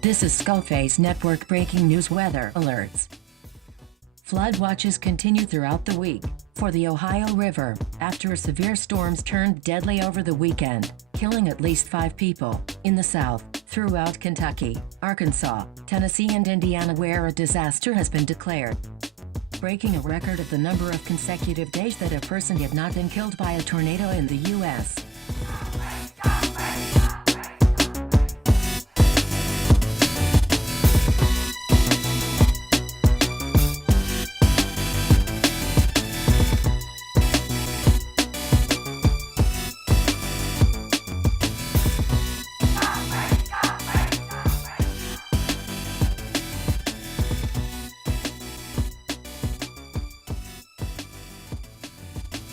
This is SkullFace Network breaking news weather alerts. Flood watches continue throughout the week for the Ohio River after severe storms turned deadly over the weekend, killing at least 5 people in the South, throughout Kentucky, Arkansas, Tennessee and Indiana, where a disaster has been declared, breaking a record of the number of consecutive days that a person had not been killed by a tornado in the U.S.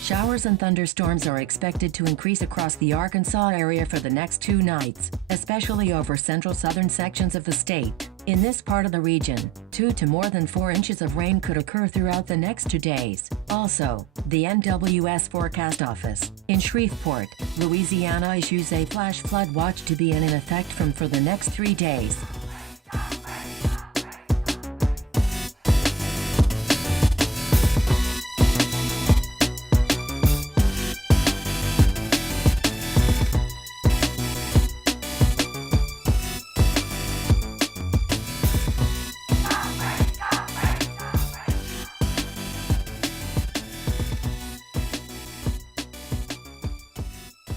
Showers and thunderstorms are expected to increase across the Arkansas area for the next 2 nights, especially over central southern sections of the state. In this part of the region, 2 to more than 4 inches of rain could occur throughout the next 2 days. Also, the NWS Forecast Office in Shreveport, Louisiana issues a flash flood watch to be in effect for the next 3 days.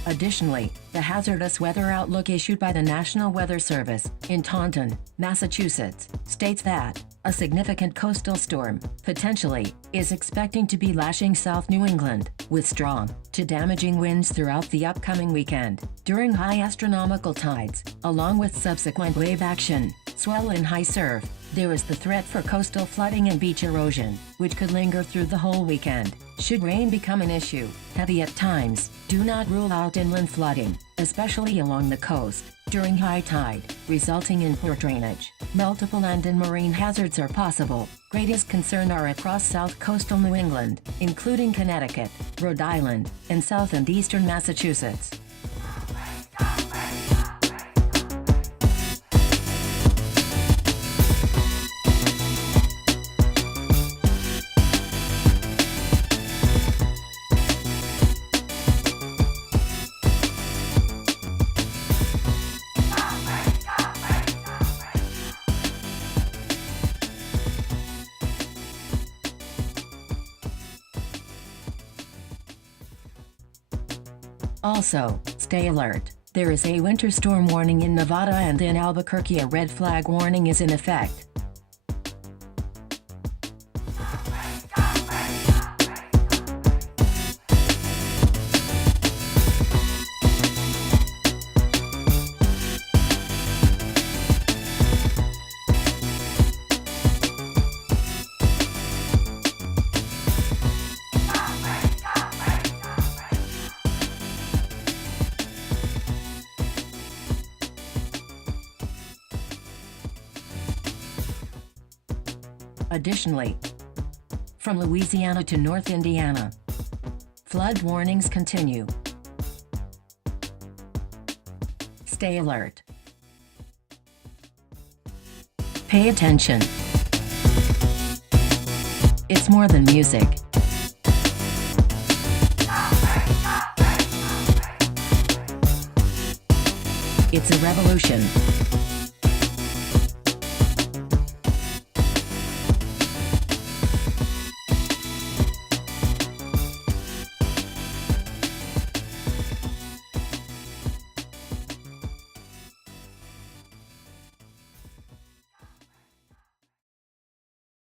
Additionally, the hazardous weather outlook issued by the National Weather Service in Taunton, Massachusetts, states that a significant coastal storm, potentially, is expecting to be lashing South New England, with strong to damaging winds throughout the upcoming weekend. During high astronomical tides, along with subsequent wave action, swell and high surf, there is the threat for coastal flooding and beach erosion, which could linger through the whole weekend. Should rain become an issue, heavy at times, do not rule out inland flooding, especially along the coast, during high tide, resulting in poor drainage. Multiple land and marine hazards are possible. Greatest concern are across south coastal New England, including Connecticut, Rhode Island, and south and eastern Massachusetts. Also, stay alert. There is a winter storm warning in Nevada, and in Albuquerque a red flag warning is in effect. Additionally, from Louisiana to North Indiana, flood warnings continue. Stay alert. Pay attention. It's more than music. It's a revolution.